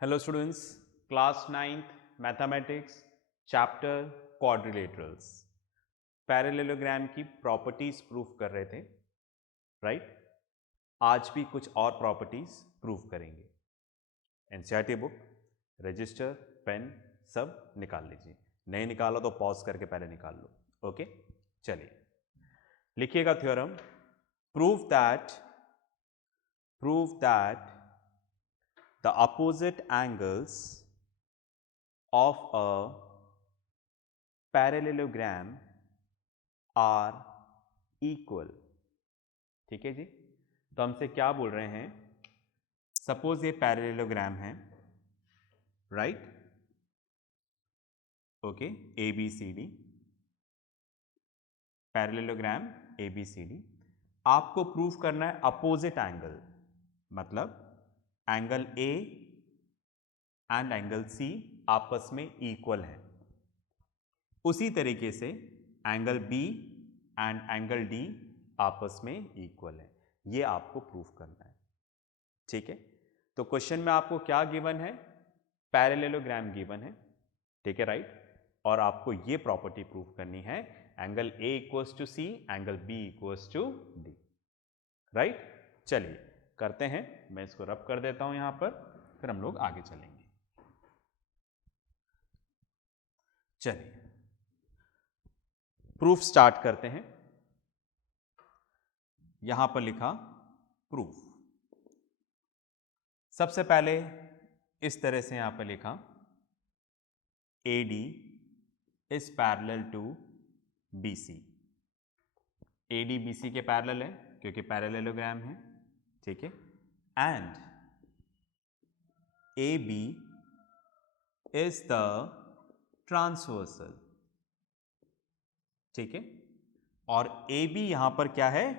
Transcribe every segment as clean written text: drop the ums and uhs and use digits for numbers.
Hello students, class 9th mathematics chapter quadrilaterals parallelogram की properties proof कर रहे थे, राइट। आज भी कुछ और प्रॉपर्टीज प्रूफ करेंगे। एनसीईआरटी बुक, रजिस्टर, पेन सब निकाल लीजिए। नहीं निकालो तो पॉज करके पहले निकाल लो। ओके, चलिए लिखिएगा theorem. Prove that the opposite angles of a parallelogram are equal। ठीक है जी, तो हमसे क्या बोल रहे हैं? सपोज ये पैरेललोग्राम है, right. Okay, A B C D, parallelogram A B C D. आपको प्रूफ करना है अपोजिट एंगल, मतलब angle A and angle C आपस में इक्वल है। उसी तरीके से angle B and angle D आपस में इक्वल है। ये आपको प्रूफ करना है, ठीक है। तो क्वेश्चन में आपको क्या गिवन है? पैरेललोग्राम गिवन है, ठीक है, राइट। और आपको ये प्रॉपर्टी प्रूफ करनी है, angle A equals to C, angle B equals to D, right. चलिए करते हैं, मैं इसको रब कर देता हूं यहां पर, फिर हम लोग आगे चलेंगे। चलिए प्रूफ स्टार्ट करते हैं। यहां पर लिखा प्रूफ। सबसे पहले इस तरह से यहां पर लिखा AD is parallel to BC। AD BC के पैरेलल है क्योंकि पैरेललोग्राम है, ठीक है। And AB is the transversal, ठीक है। और AB यहां पर क्या है?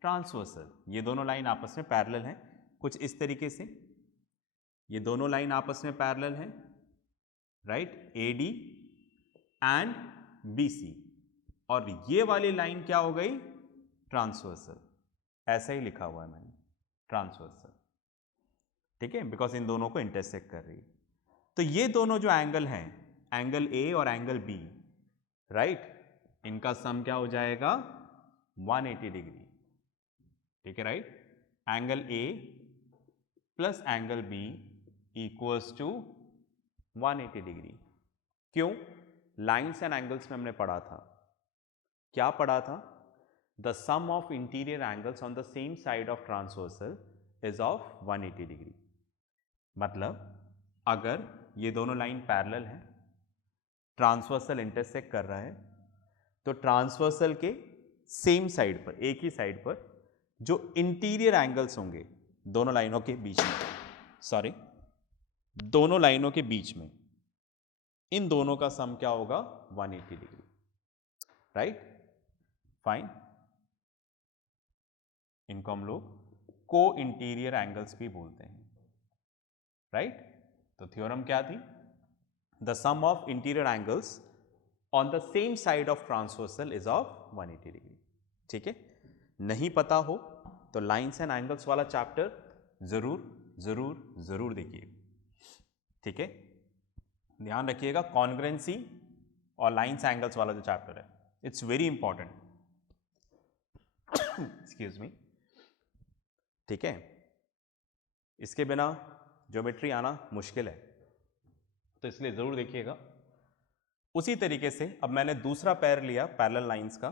ट्रांसवर्सल। ये दोनों लाइन आपस में पैरेलल हैं, कुछ इस तरीके से। ये दोनों लाइन आपस में पैरेलल हैं, राइट, AD एंड BC। और ये वाली लाइन क्या हो गई? ट्रांसवर्सल। ऐसा ही लिखा हुआ है मैंने, ट्रांसवर्सल, ठीक है, बिकॉज इन दोनों को इंटरसेक्ट कर रही है। तो ये दोनों जो एंगल हैं, एंगल A और एंगल B, राइट, इनका सम क्या हो जाएगा? 180 डिग्री, ठीक है, right. Angle A plus angle B equals to 180 degree. क्यों? लाइन्स एंड एंगल्स में हमने पढ़ा था, क्या पढ़ा था? The sum of interior angles on the same side of transversal is of 180 degree. मतलब अगर ये दोनों लाइन पैरेलल हैं, ट्रांसवर्सल इंटरसेक्ट कर रहा है, तो ट्रांसवर्सल के सेम साइड पर, एक ही साइड पर जो इंटीरियर एंगल्स होंगे दोनों लाइनों के बीच में, सॉरी, दोनों लाइनों के बीच में, इन दोनों का सम क्या होगा? 180 डिग्री, राइट। फाइन। इनको हम लोग को इंटीरियर एंगल्स भी बोलते हैं, राइट। तो थ्योरम क्या थी? The sum of interior angles on the same side of transversal is of 180 degree, ठीक है। नहीं पता हो तो लाइन्स एंड एंगल्स वाला चैप्टर जरूर जरूर जरूर देखिए, ठीक है। ध्यान रखिएगा, कॉन्ग्रुएंसी और लाइन्स एंगल्स वाला जो चैप्टर है, it's very important, excuse me, ठीक है। इसके बिना ज्योमेट्री आना मुश्किल है, तो इसलिए जरूर देखिएगा। उसी तरीके से अब मैंने दूसरा पैर लिया पैरेलल लाइंस का,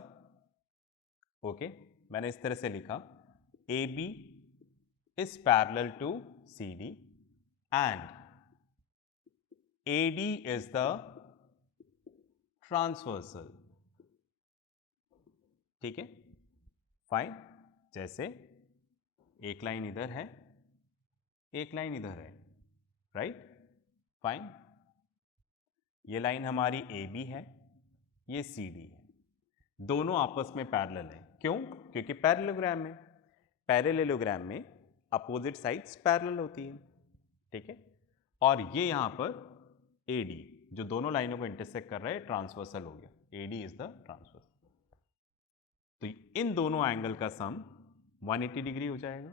ओके। मैंने इस तरह से लिखा AB is parallel to CD and AD is the transversal, ठीक है, फाइन। जैसे एक लाइन इधर है, एक लाइन इधर है, राइट, फाइन। ये लाइन हमारी AB है, ये CD है, दोनों आपस में पैरेलल है। क्यों? क्योंकि पैरेललोग्राम में अपोजिट साइड्स पैरेलल होती है, ठीक है। और ये यहां पर AD जो दोनों लाइनों को इंटरसेक्ट कर रहा है, ट्रांसवर्सल हो गया, AD इज द ट्रांसवर्सल। तो इन दोनों एंगल का सम 180 डिग्री हो जाएगा।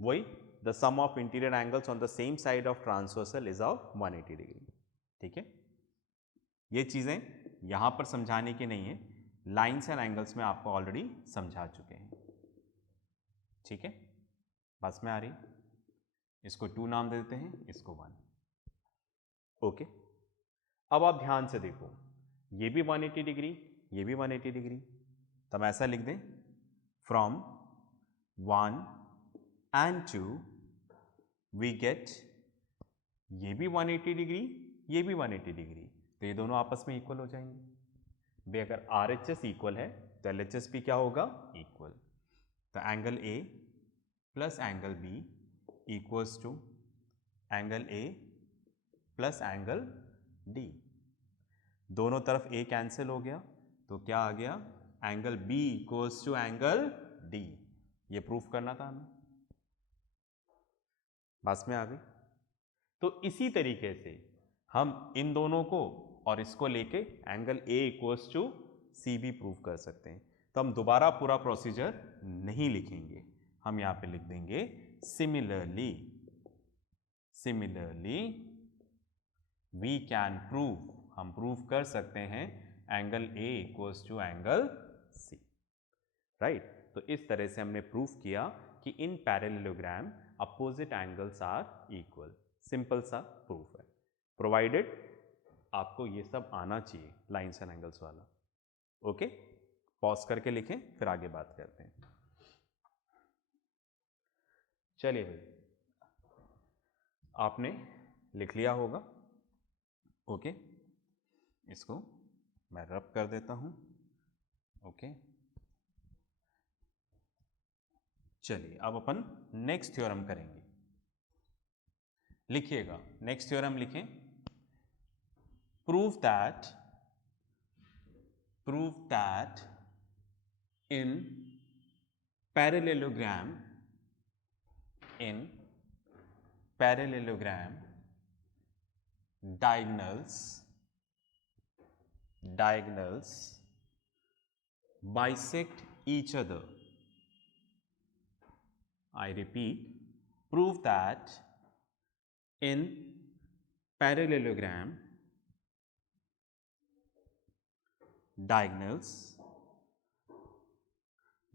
वही the sum of interior angles on the same side of transversal is of 180 degree. ठीक है, ये चीज़ें यहाँ पर समझाने की नहीं है, लाइन्स एंड एंगल्स में आपको ऑलरेडी समझा चुके हैं। ठीक है, बस में आ रही, इसको 2 नाम दे देते हैं, इसको 1। ओके, अब आप ध्यान से देखो, ये भी 180 डिग्री, ये भी 180 डिग्री, तो हम ऐसा लिख दें फ्रॉम 1 and 2 वी गेट, ये भी 180 डिग्री, ये भी 180 डिग्री, तो ये दोनों आपस में इक्वल हो जाएंगे। भाई अगर RHS इक्वल है तो LHS भी क्या होगा, इक्वल। तो angle A plus angle B equals to angle A plus angle D। दोनों तरफ A कैंसिल हो गया, तो क्या आ गया, angle B equals to angle D। ये प्रूफ करना था हमें, बस में आ गई। तो इसी तरीके से हम इन दोनों को और इसको लेके angle A equals to C भी प्रूव कर सकते हैं। तो हम दोबारा पूरा प्रोसीजर नहीं लिखेंगे, हम यहाँ पे लिख देंगे similarly, similarly we can prove, हम प्रूव कर सकते हैं angle A equals to angle C। Right, तो इस तरह से हमने प्रूफ किया कि in parallelogram opposite angles are equal. Simple सा प्रूफ है, प्रोवाइडेड आपको ये सब आना चाहिए, लाइन्स एंड एंगल्स वाला। ओके, पॉज करके लिखें, फिर आगे बात करते हैं। चलिए भाई, आपने लिख लिया होगा। ओके, इसको मैं रब कर देता हूं। ओके, चलिए अब अपन नेक्स्ट थ्योरम करेंगे। लिखिएगा, नेक्स्ट थ्योरम लिखें, prove that in parallelogram diagonals bisect each other. I repeat, prove that in parallelogram diagonals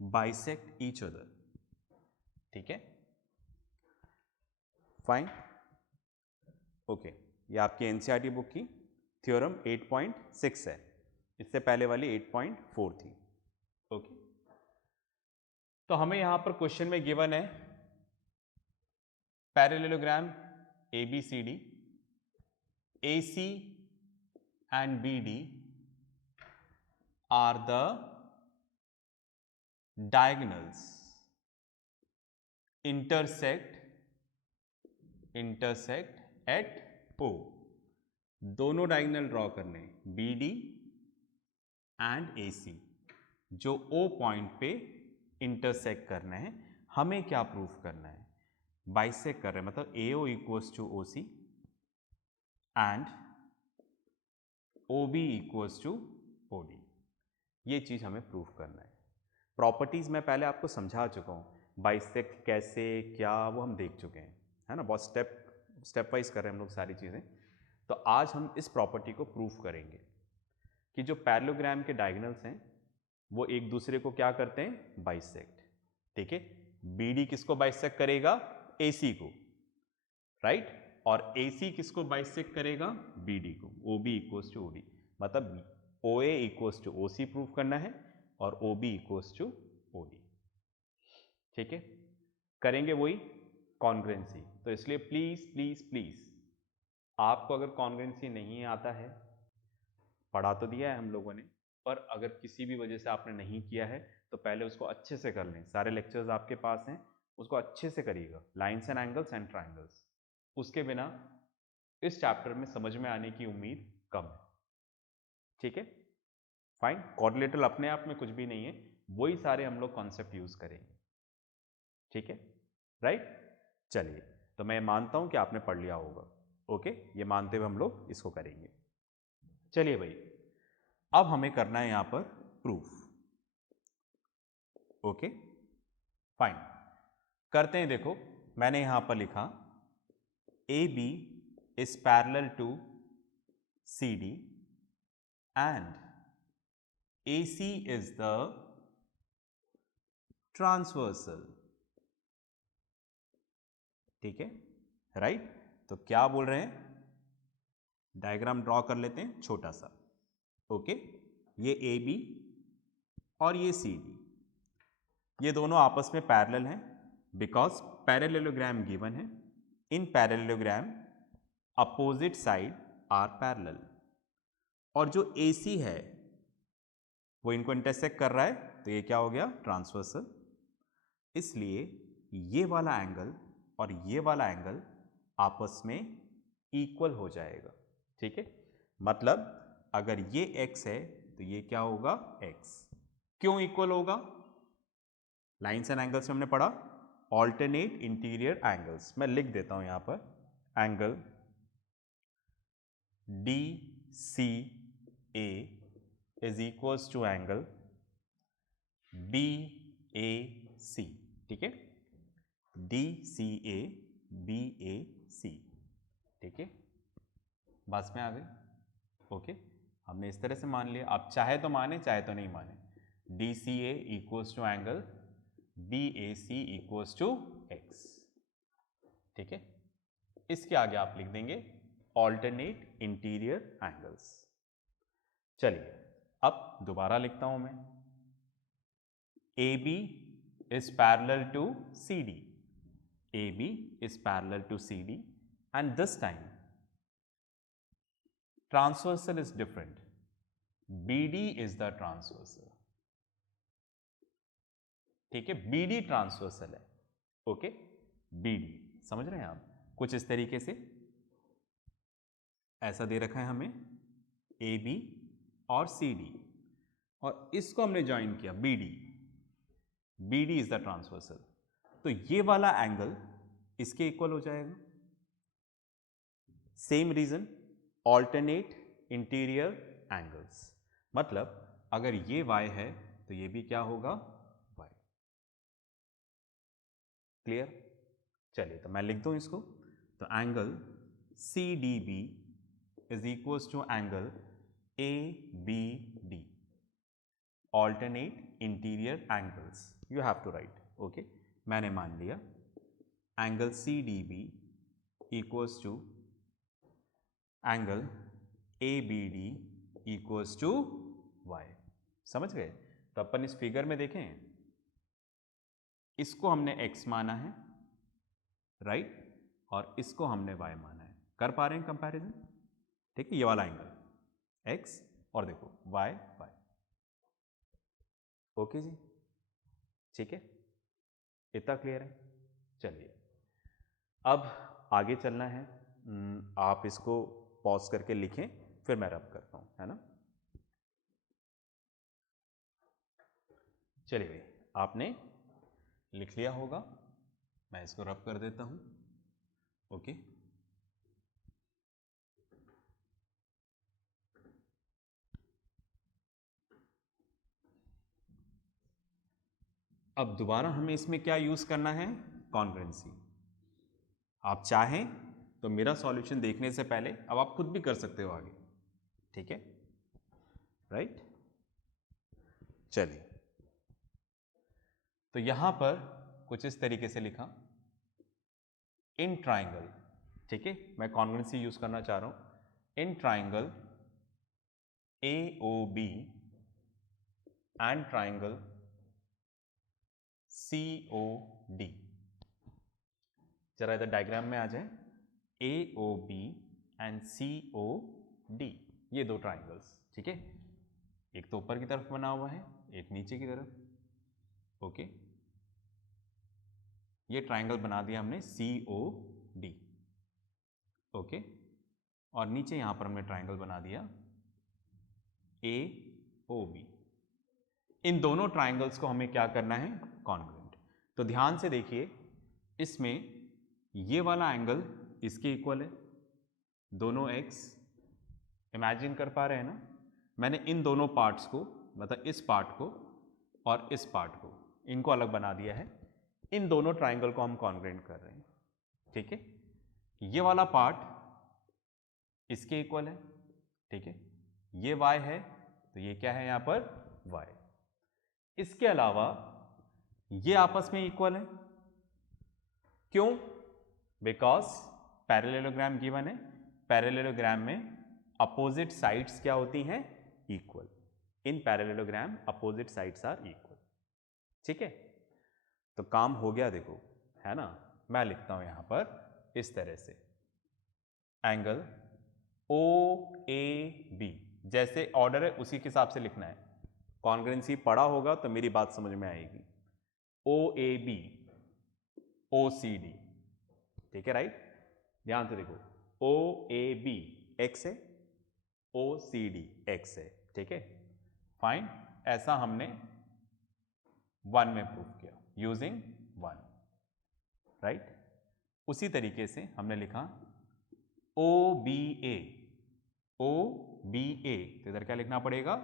bisect each other. ठीक है, फाइन। ओके, ये आपकी एनसीईआरटी बुक की थ्योरम 8.6 है, इससे पहले वाली 8.4 थी। ओके, तो हमें यहां पर क्वेश्चन में गिवन है parallelogram ABCD, AC and BD are the diagonals intersect at O। दोनों डायगोनल ड्रॉ करने, BD एंड AC, जो O पॉइंट पे इंटरसेक्ट करना है। हमें क्या प्रूफ करना है, बाइसेक्ट कर रहे हैं, मतलब AO equals to OC and OB equals to OD। ये चीज हमें प्रूफ करना है। प्रॉपर्टीज मैं पहले आपको समझा चुका हूँ, बाइसेक्ट कैसे क्या वो हम देख चुके हैं, है ना, बहुत स्टेप वाइज कर रहे हैं हम लोग सारी चीज़ें। तो आज हम इस प्रॉपर्टी को प्रूफ करेंगे कि जो पैरेललोग्राम के डायगोनल्स हैं वो एक दूसरे को क्या करते हैं, बाइसेक्ट। ठीक है, BD किसको बाइसेक्ट करेगा, AC को, राइट, और AC किसको बाइसेक्ट करेगा, BD को। OB इक्वल्स टू OD, मतलब OA equals to OC proof करना है और OB इक्वल्स टू OD। ठीक है, करेंगे वही कॉन्ग्रुएंसी। तो इसलिए प्लीज प्लीज प्लीज, आपको अगर कॉन्ग्रुएंसी नहीं आता है, पढ़ा तो दिया है हम लोगों ने, पर अगर किसी भी वजह से आपने नहीं किया है तो पहले उसको अच्छे से कर लें। सारे लेक्चर्स आपके पास हैं, उसको अच्छे से करिएगा, lines and angles and triangles. उसके बिना इस चैप्टर में समझ में आने की उम्मीद कम है। ठीक है, फाइन। क्वाड्रिलेटरल अपने आप में कुछ भी नहीं है, वही सारे हम लोग कॉन्सेप्ट यूज करेंगे। ठीक है, राइट। चलिए, तो मैं मानता हूं कि आपने पढ़ लिया होगा। ओके, ये मानते हुए हम लोग इसको करेंगे। चलिए भाई, अब हमें करना है यहां पर प्रूफ। ओके, फाइन, करते हैं। देखो, मैंने यहां पर लिखा AB is parallel to CD and AC is the transversal. ठीक है, राइट? तो क्या बोल रहे हैं, डायग्राम ड्रॉ कर लेते हैं छोटा सा. ओके, ये AB और ये CD, ये दोनों आपस में पैरेलल हैं बिकॉज पैरेललोग्राम गिवन है. In parallelogram opposite side are parallel, और जो AC है वो इनको इंटरसेक्ट कर रहा है, तो ये क्या हो गया, ट्रांसवर्सल. इसलिए ये वाला एंगल और ये वाला एंगल आपस में इक्वल हो जाएगा. ठीक है, मतलब अगर ये x है तो ये क्या होगा, x. क्यों इक्वल होगा, लाइन्स एंड एंगल्स में हमने पढ़ा ऑल्टरनेट इंटीरियर एंगल्स. मैं लिख देता हूं यहां पर, angle DCA is equals to angle BAC. ठीक है, DCA BAC. ठीक है, बस में आ गई. ओके, हमने इस तरह से मान लिया. आप चाहे तो माने चाहे तो नहीं माने. DCA equals to angle BAC equals to x. ठीक है, इसके आगे आप लिख देंगे ऑल्टरनेट इंटीरियर एंगल्स. चलिए अब दोबारा लिखता हूं मैं, AB is parallel to CD. AB is parallel to CD, and this time transversal is different. BD is the transversal. ठीक है, BD ट्रांसवर्सल है. ओके, BD समझ रहे हैं आप, कुछ इस तरीके से ऐसा दे रखा है हमें AB और CD, और इसको हमने ज्वाइन किया BD. BD is the transversal. तो ये वाला एंगल इसके इक्वल हो जाएगा. Same reason, alternate interior angles, मतलब अगर ये y है तो ये भी क्या होगा, y. क्लियर? चलिए तो मैं लिख दूं इसको. तो angle CDB is equals to angle ABD, alternate interior angles. You have to write. Okay, मैंने मान लिया angle CDB equals to angle ABD equals to y. समझ गए? तो अपन इस फिगर में देखें, इसको हमने x माना है, राइट, और इसको हमने y माना है. कर पा रहे हैं कंपैरिजन? ठीक है, ये वाला एंगल x और देखो y y. ओके जी, ठीक है, इतना क्लियर है. चलिए अब आगे चलना है. आप इसको पॉज करके लिखें, फिर मैं रब करता हूं, है ना. चलिए भाई, आपने लिख लिया होगा, मैं इसको रब कर देता हूं. ओके, अब दोबारा हमें इसमें क्या यूज करना है, कॉन्ग्रुएंसी. आप चाहें तो मेरा सॉल्यूशन देखने से पहले अब आप खुद भी कर सकते हो आगे. ठीक है, राइट. चलिए तो यहां पर कुछ इस तरीके से लिखा, इन ट्राइंगल. ठीक है, मैं कॉन्ग्रुएंसी यूज करना चाह रहा हूं. In triangle AOB and triangle COD. जरा इधर डायग्राम में आ जाए. AOB एंड COD, ये दो ट्राइंगल्स. ठीक है, एक तो ऊपर की तरफ बना हुआ है, एक नीचे की तरफ. ओके, ये ट्राइंगल बना दिया हमने COD. ओके, और नीचे यहां पर हमने ट्राइंगल बना दिया AOB. इन दोनों ट्राइंगल्स को हमें क्या करना है, कॉन्ग्रुएंट. तो ध्यान से देखिए, इसमें ये वाला एंगल इसके इक्वल है, दोनों x. इमेजिन कर पा रहे हैं ना, मैंने इन दोनों पार्ट्स को, मतलब इस पार्ट को और इस पार्ट को, इनको अलग बना दिया है. इन दोनों ट्राइंगल को हम कॉन्ग्रेंट कर रहे हैं, ठीक है। ये वाला पार्ट इसके इक्वल है, ठीक है। ये y है तो ये क्या है यहां पर y। इसके अलावा ये आपस में इक्वल है, क्यों? बिकॉज पैरेललोग्राम गिवन है, पैरेललोग्राम में अपोजिट साइड्स क्या होती हैं? Equal. In parallelogram opposite sides are equal, ठीक है। तो काम हो गया, देखो, है ना। मैं लिखता हूं यहां पर इस तरह से, एंगल ओ ए बी, जैसे ऑर्डर है उसी के हिसाब से लिखना है। कॉन्ग्रेंसी पढ़ा होगा तो मेरी बात समझ में आएगी। ओ A B O C D, ठीक है, राइट। ध्यान से देखो, ओ ए बी एक्स है, ओ सी डी एक्स है, ठीक है, फाइन। ऐसा हमने 1 में प्रूव किया यूजिंग 1, राइट। उसी तरीके से हमने लिखा ओ बी ए, ओ बी ए, तो इधर क्या लिखना पड़ेगा?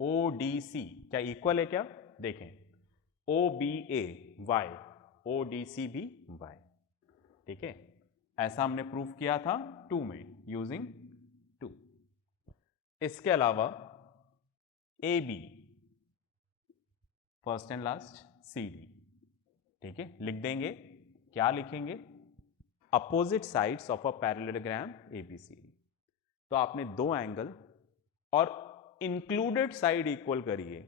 O D C. क्या इक्वल है क्या? देखें, O B A y, O D C भी वाई, ठीक है। ऐसा हमने प्रूफ किया था 2 में यूजिंग 2। इसके अलावा A B, first and last, C D, ठीक है। लिख देंगे, क्या लिखेंगे? Opposite sides of a parallelogram ABCD। तो आपने दो एंगल और इंक्लूडेड साइड इक्वल करिए।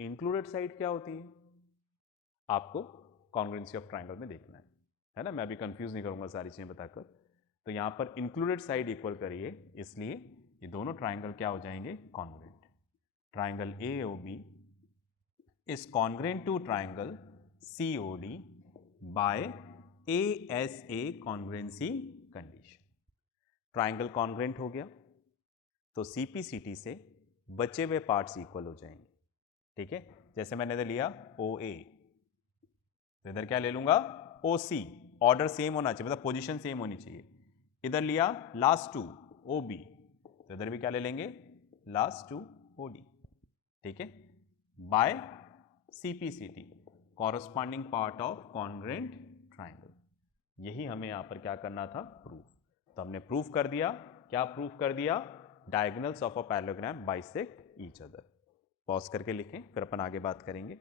इंक्लूडेड साइड क्या होती है? आपको कॉन्ग्रुएंसी ऑफ ट्राइंगल में देखना है ना। मैं अभी कंफ्यूज नहीं करूंगा सारी चीजें बताकर। तो यहां पर इंक्लूडेड साइड इक्वल करिए, इसलिए ये दोनों ट्राइंगल क्या हो जाएंगे? Congruent. Triangle AOB is congruent to triangle COD by ASA congruency condition. Triangle congruent हो गया तो CPCT से बचे हुए पार्ट्स इक्वल हो जाएंगे, ठीक है। जैसे मैंने इधर लिया OA, तो इधर क्या ले लूंगा? OC। ऑर्डर सेम होना चाहिए, मतलब पोजीशन सेम होनी चाहिए। इधर लिया लास्ट 2 OB, तो इधर भी क्या ले लेंगे? लास्ट 2 OD, ठीक है, by CPCT, corresponding part of congruent triangle. यही हमें यहां पर क्या करना था? प्रूफ। तो हमने प्रूफ कर दिया। क्या प्रूफ कर दिया? Diagonals of a parallelogram bisect each other. Pause करके लिखें, फिर अपन आगे बात करेंगे।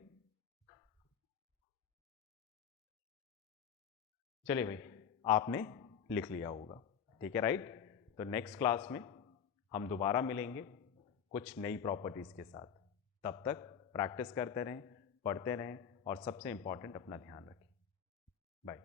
चलिए भाई, आपने लिख लिया होगा, ठीक है, राइट। तो नेक्स्ट क्लास में हम दोबारा मिलेंगे कुछ नई प्रॉपर्टीज के साथ। तब तक प्रैक्टिस करते रहें, पढ़ते रहें और सबसे इंपॉर्टेंट अपना ध्यान रखें। बाय।